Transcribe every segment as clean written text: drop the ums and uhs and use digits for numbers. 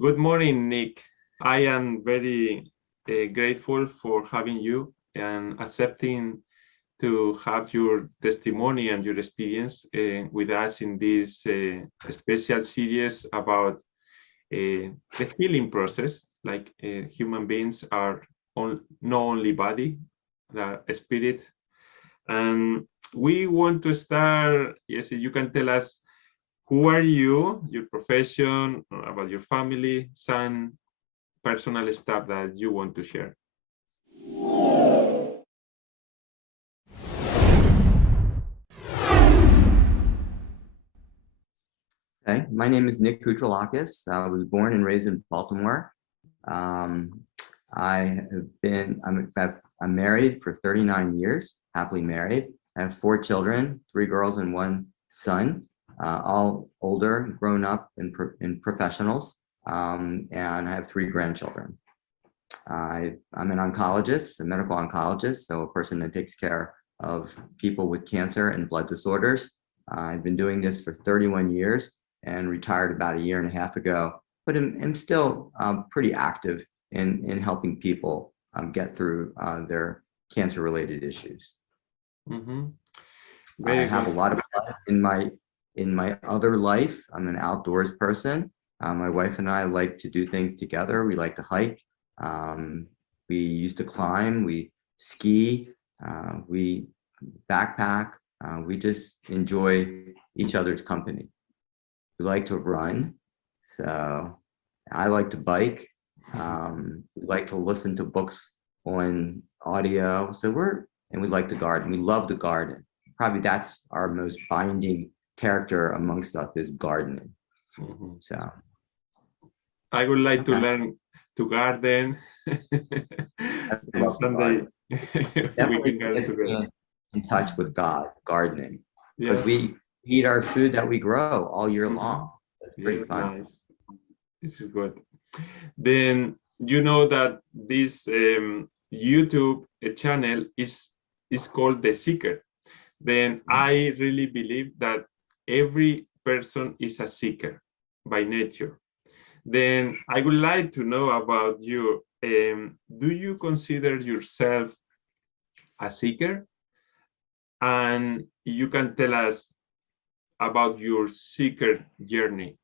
Good morning, Nick. I am very grateful for having you and accepting to have your testimony and your experience with us in this special series about the healing process. Like human beings are not only body, the spirit. And we want to start, yes, you can tell us who are you, your profession, about your family, some personal stuff that you want to share. Okay, my name is Nick Koutrelakos. I was born and raised in Baltimore. I'm married for 39 years, happily married. I have 4 children, 3 girls and 1 son, all older, grown up in professionals, and I have 3 grandchildren. I'm an oncologist, a medical oncologist, so a person that takes care of people with cancer and blood disorders. I've been doing this for 31 years and retired about a year and a half ago, but I'm still pretty active in helping people get through their cancer-related issues. Mm-hmm. I have a lot of fun in my other life. I'm an outdoors person. My wife and I like to do things together. We like to hike. We used to climb. We ski. We backpack. We just enjoy each other's company. We like to run. So I like to bike. We like to listen to books on audio. And we like to garden. We love to garden. Probably that's our most binding character amongst us is gardening. Mm-hmm. So I would like to learn to garden. And someday we can garden together. In touch with God, gardening, because Yeah. we eat our food that we grow all year long. That's pretty fun. Nice. This is good. Then you know that this YouTube channel is called The Seeker. Then I really believe that every person is a seeker by nature. Then I would like to know about you. Do you consider yourself a seeker? And you can tell us about your seeker journey.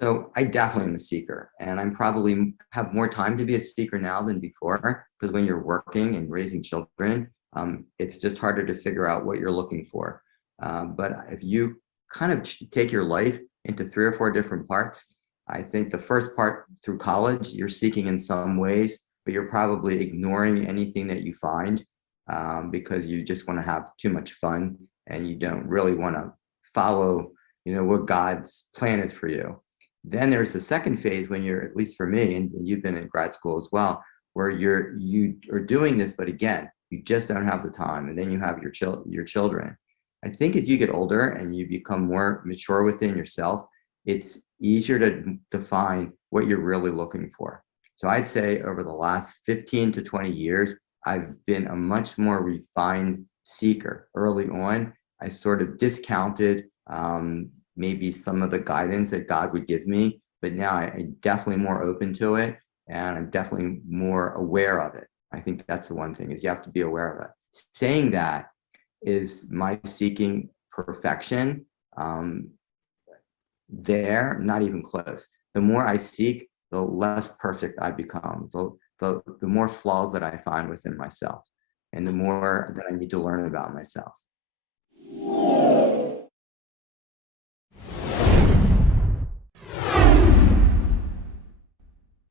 So I definitely am a seeker, and I'm probably have more time to be a seeker now than before, because when you're working and raising children, it's just harder to figure out what you're looking for. But if you kind of take your life into 3 or 4 different parts, I think the first part through college, you're seeking in some ways, but you're probably ignoring anything that you find because you just want to have too much fun and you don't really want to follow, what God's plan is for you. Then there's the second phase when you're, at least for me, and you've been in grad school as well, where you are doing this, but again, you just don't have the time. And then you have your children. I think as you get older and you become more mature within yourself, it's easier to define what you're really looking for. So I'd say over the last 15 to 20 years, I've been a much more refined seeker. Early on, I sort of discounted maybe some of the guidance that God would give me, but now I'm definitely more open to it, and I'm definitely more aware of it. I think that's the one thing, is you have to be aware of it. Saying that, is my seeking perfection there? Not even close. The more I seek, the less perfect I become, the more flaws that I find within myself, and the more that I need to learn about myself.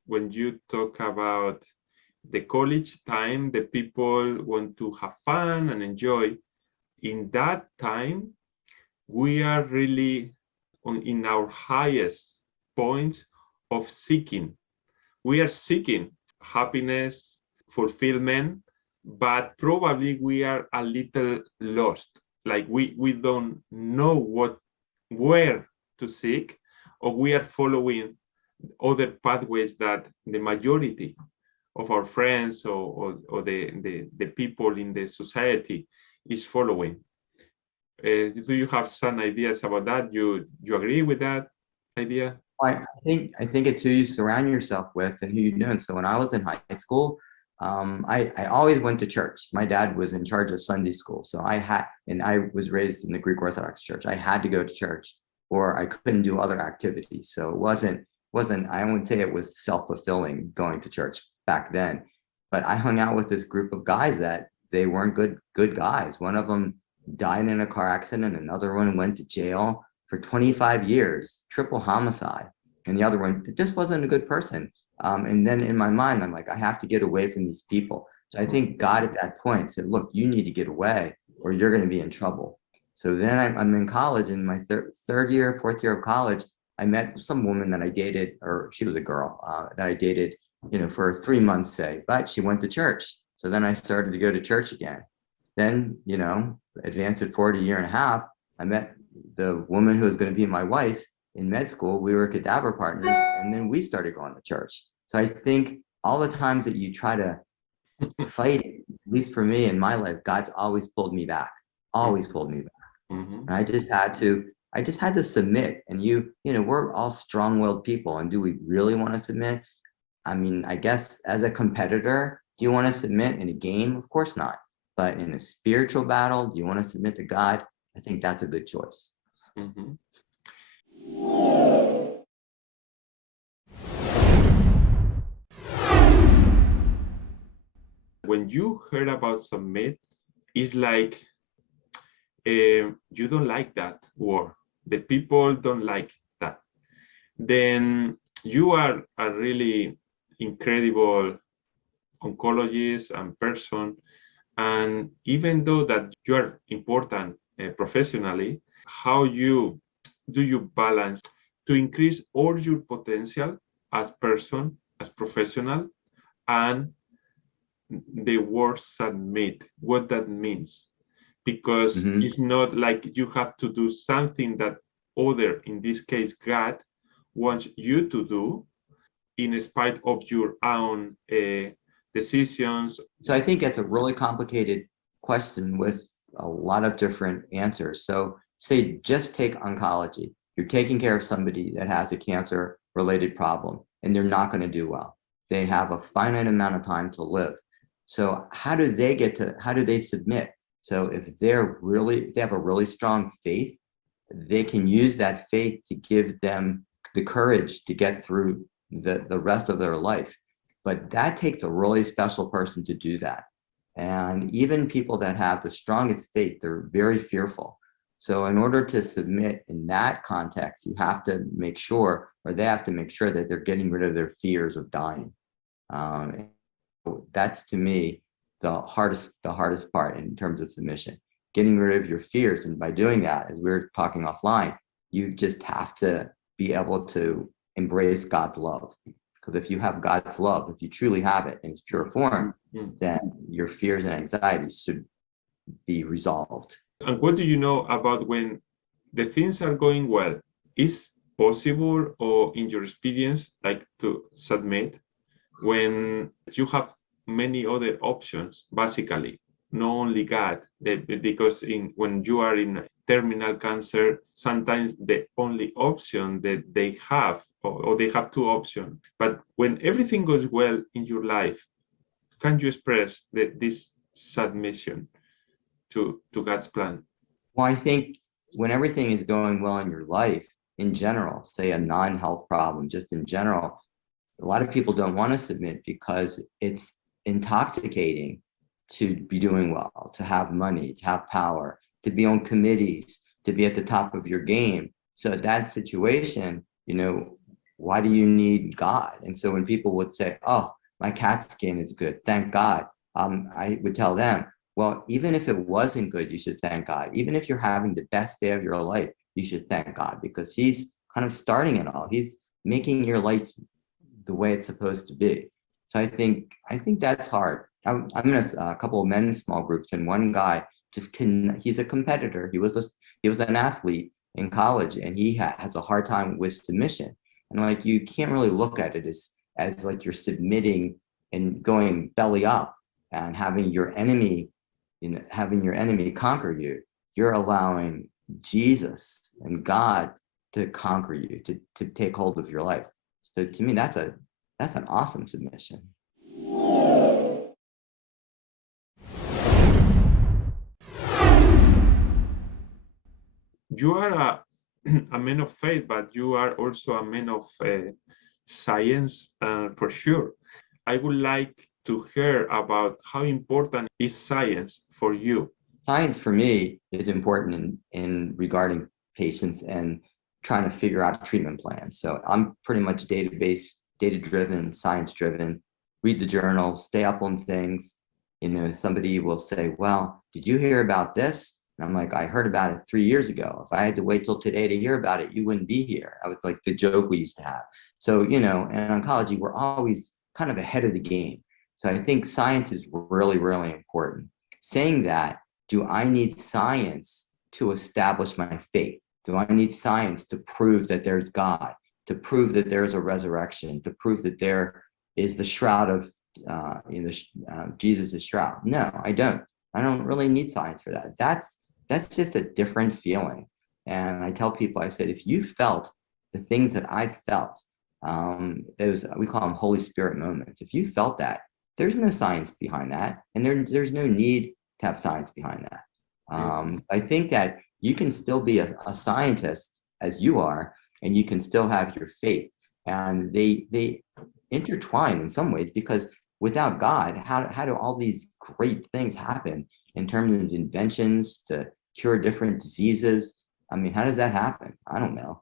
When you talk about the college time, the people want to have fun and enjoy. In that time, we are really in our highest point of seeking. We are seeking happiness, fulfillment, but probably we are a little lost. Like we don't know where to seek, or we are following other pathways that the majority of our friends or the people in the society is following. Do you have some ideas about that? You agree with that idea? I think it's who you surround yourself with and who you know. And so when I was in high school, I always went to church. My dad was in charge of Sunday school, so and I was raised in the Greek Orthodox Church. I had to go to church, or I couldn't do other activities. So it wasn't. I wouldn't say it was self-fulfilling going to church back then, but I hung out with this group of guys that they weren't good guys. One of them died in a car accident. Another one went to jail for 25 years, triple homicide. And the other one just wasn't a good person. And then in my mind, I'm like, I have to get away from these people. So I think God at that point said, look, you need to get away or you're going to be in trouble. So then I'm in college, in my fourth year of college. I met some woman that I dated, or she was a girl that I dated, for 3 months, say, but she went to church. So then I started to go to church again. Then, advanced at 40 year and a half, I met the woman who was going to be my wife in med school. We were cadaver partners, and then we started going to church. So I think all the times that you try to fight it, at least for me in my life, God's always pulled me back, always pulled me back. Mhm. And I just had to submit. And we're all strong-willed people. And do we really want to submit? I mean, I guess as a competitor, do you want to submit in a game? Of course not. But in a spiritual battle, do you want to submit to God? I think that's a good choice. Mhm. When you heard about submit, it's like you don't like that word. The people don't like that. Then you are a really incredible oncologist and person. And even though that you are important professionally, how do you balance to increase all your potential as person, as professional, and the word submit, what that means? Because Mhm. it's not like you have to do something that other, in this case, God, wants you to do in spite of your own decisions. So I think that's a really complicated question with a lot of different answers. So say just take oncology. You're taking care of somebody that has a cancer related problem and they're not going to do well. They have a finite amount of time to live. So how do they submit? So if they have a really strong faith, they can use that faith to give them the courage to get through the rest of their life. But that takes a really special person to do that. And even people that have the strongest faith, they're very fearful. So in order to submit in that context, you have to make sure, or they have to make sure that they're getting rid of their fears of dying. That's to me the hardest part in terms of submission, getting rid of your fears. And by doing that, as we were talking offline, you just have to be able to embrace God's love. Because if you have God's love, if you truly have it in its pure form, then your fears and anxieties should be resolved. And what do you know about when the things are going well? Is possible, or in your experience, like to submit when you have many other options, basically, not only God, because when you are in terminal cancer, sometimes the only option that they have, or they have two options. But when everything goes well in your life, can you express this submission to God's plan? Well, I think when everything is going well in your life, in general, say a non-health problem, just in general, a lot of people don't want to submit because it's intoxicating to be doing well, to have money, to have power, to be on committees, to be at the top of your game. So that situation, why do you need God? And so when people would say, oh, my CAT scan is good, thank God, I would tell them, well, even if it wasn't good, you should thank God. Even if you're having the best day of your life, you should thank God, because he's kind of starting it all. He's making your life the way it's supposed to be. So I think that's hard. I'm in a couple of men's small groups, and one guy he's a competitor. He was an athlete in college, and he has a hard time with submission. And like, you can't really look at it as like you're submitting and going belly up and having your enemy conquer you. You're allowing Jesus and God to conquer you, to take hold of your life. So to me, that's an awesome submission. You are a man of faith, but you are also a man of science, for sure. I would like to hear about how important is science for you. Science for me is important in regarding patients and trying to figure out a treatment plan. So I'm pretty much data-driven, science-driven, read the journals, stay up on things. You know, somebody will say, well, did you hear about this? And I'm like, I heard about it 3 years ago. If I had to wait till today to hear about it, you wouldn't be here. I was like the joke we used to have. So, you know, in oncology, we're always kind of ahead of the game. So I think science is really, really important. Saying that, do I need science to establish my faith? Do I need science to prove that there's God, to prove that there's a resurrection, to prove that there is the shroud of Jesus' shroud? No, I don't. I don't really need science for that. That's just a different feeling. And I tell people, I said, if you felt the things that I felt, those, we call them Holy Spirit moments. If you felt that, there's no science behind that, and there's no need to have science behind that. I think that you can still be a scientist as you are, and you can still have your faith, and they intertwine in some ways, because without God, how do all these great things happen in terms of inventions to cure different diseases? I mean, how does that happen? I don't know.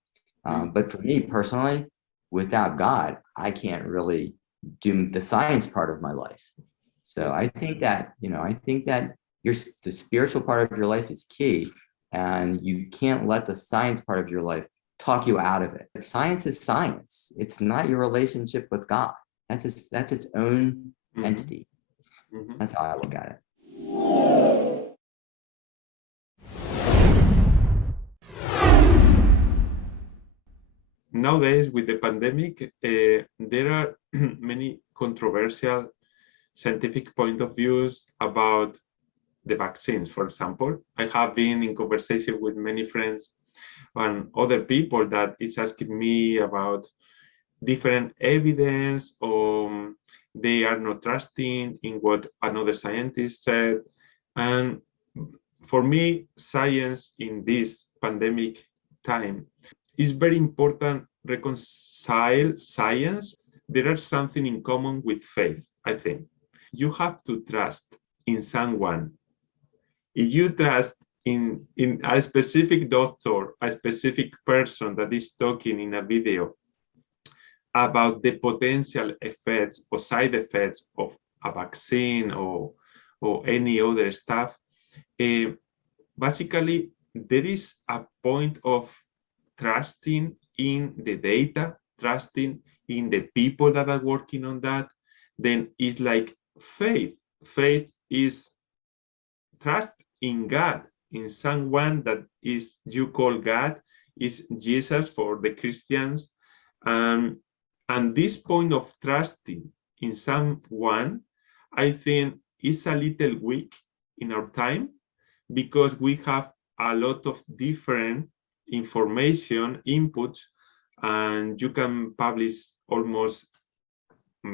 But for me personally, without God, I can't really do the science part of my life. So I think that, you know, the spiritual part of your life is key, and you can't let the science part of your life talk you out of it. Science is science. It's not your relationship with God. That's its own entity. That's how I look at it. Nowadays, with the pandemic, there are many controversial scientific point of views about the vaccines, for example. I have been in conversation with many friends and other people that is asking me about different evidence, or they are not trusting in what another scientist said. And for me, science in this pandemic time is very important. Reconcile science. There are something in common with faith, I think. You have to trust in someone. If you trust in a specific doctor, a specific person that is talking in a video about the potential effects or side effects of a vaccine or any other stuff, basically there is a point of trusting in the data, trusting in the people that are working on that. Then it's like faith. Faith is trust in God, in someone that is you call God, is Jesus for the Christians. And this point of trusting in someone, I think, is a little weak in our time, because we have a lot of different information inputs, and you can publish almost,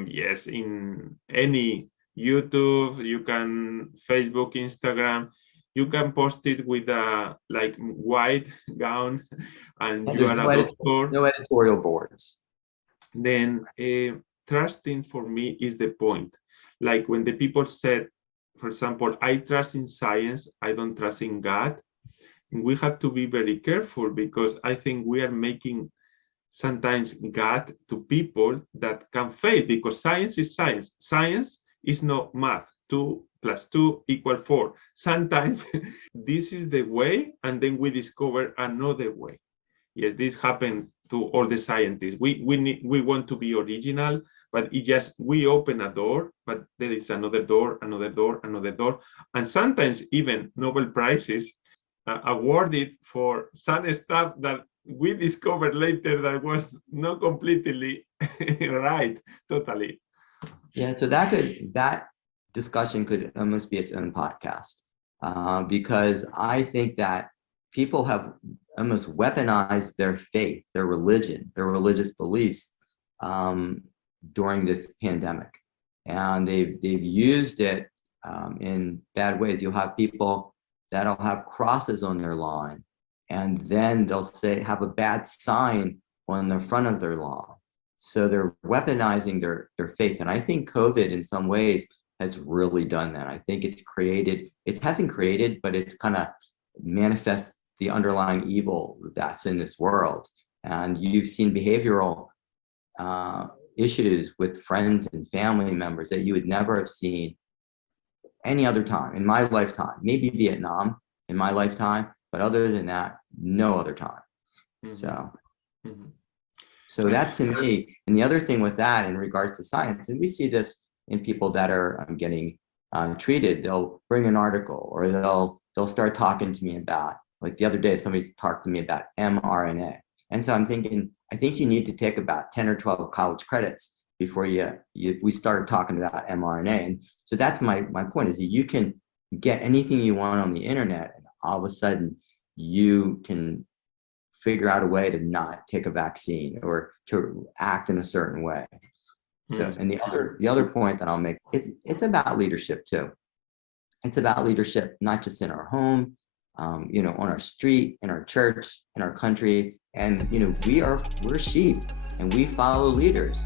yes, in any YouTube, you can Facebook, Instagram, you can post it with a like white gown, and you are a doctor. No editorial boards. Then trusting for me is the point. Like when the people said, for example, I trust in science, I don't trust in God. And we have to be very careful, because I think we are making sometimes God to people that can fail, because science is science. Science is not math. 2 + 2 = 4. Sometimes this is the way, and then we discover another way. Yes, this happened to all the scientists. We want to be original, but it just, we open a door, but there is another door, another door, another door. And sometimes even Nobel Prizes awarded for some stuff that we discovered later that was not completely right, totally. Yeah, so that discussion could almost be its own podcast, because I think that people have almost weaponized their faith, their religion, their religious beliefs during this pandemic. And they've used it in bad ways. You'll have people that'll have crosses on their lawn, and then they'll have a bad sign on the front of their lawn. So they're weaponizing their faith. And I think COVID in some ways has really done that. I think it hasn't created, but it's kind of manifests the underlying evil that's in this world. And you've seen behavioral issues with friends and family members that you would never have seen any other time in my lifetime. Maybe Vietnam in my lifetime, but other than that, no other time. Mm-hmm. So that to me, and the other thing with that in regards to science, and we see this in people that are getting treated, they'll bring an article, or they'll start talking to me about, like the other day, somebody talked to me about mRNA. And so I'm thinking, I think you need to take about 10 or 12 college credits before we started talking about mRNA. And so that's my point, is that you can get anything you want on the internet, and all of a sudden you can figure out a way to not take a vaccine or to act in a certain way. So, and the other point that I'll make, it's about leadership too. It's about leadership, not just in our home, on our street, in our church, in our country. And, we're sheep and we follow leaders.